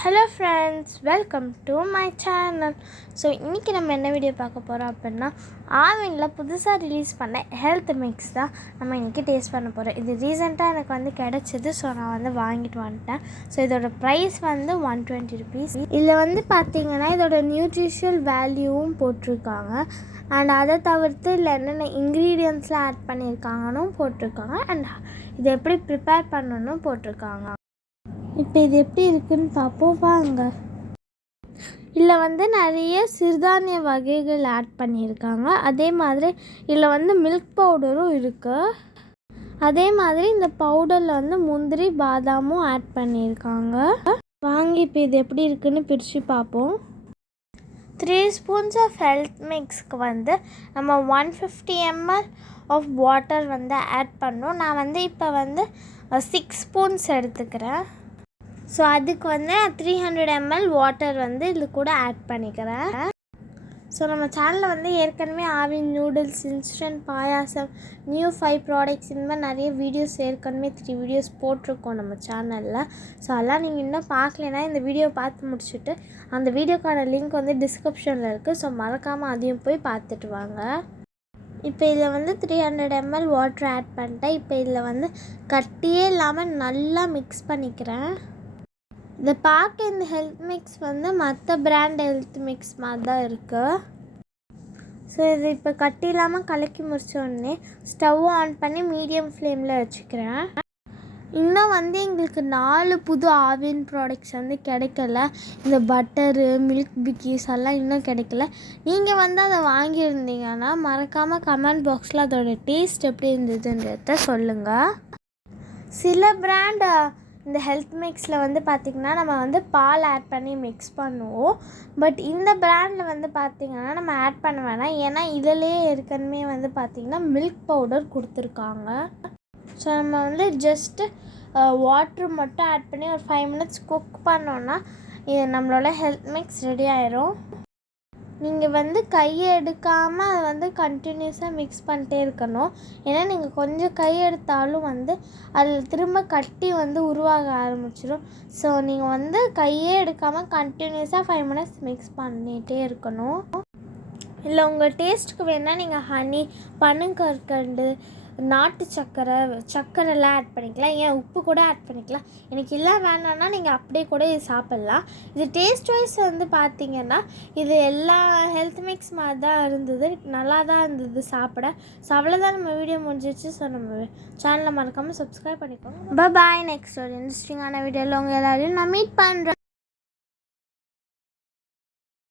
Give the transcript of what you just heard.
Hello friends, welcome to my channel. So இன்னைக்கு நம்ம என்ன வீடியோ பார்க்க போறோம் அப்படினா ஆவின்ல புதுசா ரிலீஸ் பண்ண ஹெல்த் மிக்ஸ் தான் நம்ம இன்னைக்கு டேஸ்ட் பண்ண போறோம். இது ரீசன்ட்டா எனக்கு வந்து கிடைச்சது, சோ நான் வந்து வாங்கிட்டு வந்துட்டேன். சோ இதோட பிரைஸ் வந்து 120 rupees. இதுல வந்து பாத்தீங்கன்னா இதோட நியூட்ரிஷனல் வேல்யூவும் போட்டிருக்காங்க. அண்ட் அதை தவிர்த்து இல்லை என்னென்ன இன்க்ரீடியன்ட்ஸ்லாம் ஆட் பண்ணியிருக்காங்கன்னு போட்டிருக்காங்க. அண்ட் இதை எப்படி ப்ரிப்பேர் பண்ணணும்னு போட்டிருக்காங்க. இப்போ இது எப்படி இருக்குன்னு பார்ப்போம் வாங்க. இதில் வந்து நிறைய சிறுதானிய வகைகள் ஆட் பண்ணியிருக்காங்க. அதே மாதிரி இதில் வந்து மில்க் பவுடரும் இருக்குது. அதே மாதிரி இந்த பவுடரில் வந்து முந்திரி பாதாமும் ஆட் பண்ணியிருக்காங்க. வாங்கி இப்போ இது எப்படி இருக்குன்னு பிரித்து பார்ப்போம். 3 spoons ஆஃப் ஹெல்த் மிக்ஸ்க்கு வந்து நம்ம 150 ml ஆஃப் வாட்டர் வந்து ஆட் பண்ணோம். நான் வந்து இப்போ வந்து 6 spoons எடுத்துக்கிறேன். ஸோ அதுக்கு வந்து 300 ml வாட்டர் வந்து இது கூட ஆட் பண்ணிக்கிறேன். ஸோ நம்ம சேனலில் வந்து ஏற்கனவே ஆவின் நூடுல்ஸ், இன்ஸ்டன்ட் பாயாசம், நியூ 5 ப்ராடக்ட்ஸ் இந்த மாதிரி நிறைய வீடியோஸ் ஏற்கனவே 3 வீடியோஸ் போட்டிருக்கோம் நம்ம சேனலில். ஸோ அதெல்லாம் நீங்கள் இன்னும் பார்க்கலனா இந்த வீடியோ பார்த்து முடிச்சுட்டு அந்த வீடியோக்கான லிங்க் வந்து டிஸ்கிரிப்ஷனில் இருக்குது. ஸோ மறக்காமல் அதையும் போய் பார்த்துட்டு வாங்க. இப்போ இதில் வந்து 300 ml வாட்டர் ஆட் பண்ணிட்டேன். இப்போ இதில் வந்து கட்டியே இல்லாமல் நல்லா மிக்ஸ் பண்ணிக்கிறேன். இதை பார்க்க இந்த ஹெல்த் மிக்ஸ் வந்து மற்ற பிராண்ட் ஹெல்த் மிக்ஸ் மாதிரி தான் இருக்குது. ஸோ இது இப்போ கட்டி இல்லாமல் கலக்கி முடிச்சோடனே ஸ்டவ் ஆன் பண்ணி மீடியம் ஃப்ளேமில் வச்சுக்கிறேன். இன்னும் வந்து எங்களுக்கு 4 புது ஆவின் ப்ராடக்ட்ஸ் வந்து கிடைக்கல. இந்த பட்டரு, மில்க் பிக்கீஸ் எல்லாம் இன்னும் கிடைக்கல. நீங்கள் வந்து அதை வாங்கியிருந்தீங்கன்னா மறக்காமல் கமெண்ட் பாக்ஸில் அதோடய டேஸ்ட் எப்படி இருந்ததுன்றத சொல்லுங்கள். சில பிராண்ட் இந்த ஹெல்த் மிக்ஸில் வந்து பார்த்திங்கன்னா நம்ம வந்து பால் ஆட் பண்ணி மிக்ஸ் பண்ணுவோம். பட் இந்த பிராண்டில் வந்து பார்த்திங்கன்னா நம்ம ஆட் பண்ண வேணாம். ஏன்னா இதிலேயே ஏற்கனவே வந்து பார்த்திங்கன்னா மில்க் பவுடர் கொடுத்துருக்காங்க. ஸோ நம்ம வந்து ஜஸ்ட்டு வாட்ரு மட்டும் ஆட் பண்ணி ஒரு 5 minutes குக் பண்ணோன்னா இது நம்மளோட ஹெல்த் மிக்ஸ் ரெடி ஆயிரும். நீங்கள் வந்து கையை எடுக்காமல் அதை வந்து கண்டினியூஸாக மிக்ஸ் பண்ணிட்டே இருக்கணும். ஏன்னா நீங்கள் கொஞ்சம் கை எடுத்தாலும் வந்து அதில் திரும்ப கட்டி வந்து உருவாக ஆரம்பிச்சிடும். ஸோ நீங்கள் வந்து கையே எடுக்காமல் கண்டினியூஸாக 5 minutes மிக்ஸ் பண்ணிகிட்டே இருக்கணும். இல்லை உங்கள் டேஸ்ட்டுக்கு வேணால் நீங்கள் ஹனி, பனங்கற்கண்டு, நாட்டு சர்க்கரைலாம் ஆட் பண்ணிக்கலாம். ஏன் உப்பு கூட ஆட் பண்ணிக்கலாம். எனக்கு எல்லாம் வேணான்னா நீங்கள் அப்படியே கூட இது சாப்பிட்லாம். இது டேஸ்ட் வைஸ் வந்து பார்த்திங்கன்னா இது எல்லா ஹெல்த் மிக்ஸ் மாதிரி தான் இருந்தது. நல்லா தான் இருந்தது சாப்பிட. ஸோ அவ்வளோதான் நம்ம வீடியோ முடிஞ்சிச்சு. ஸோ நம்ம சேனலை மறக்காமல் சப்ஸ்கிரைப் பண்ணிக்கோங்க. பாய். நெக்ஸ்ட் ஒரு இன்ட்ரெஸ்டிங்கான வீடியோவில் உங்கள் எல்லோரையும் நான் மீட் பண்ணுறேன்.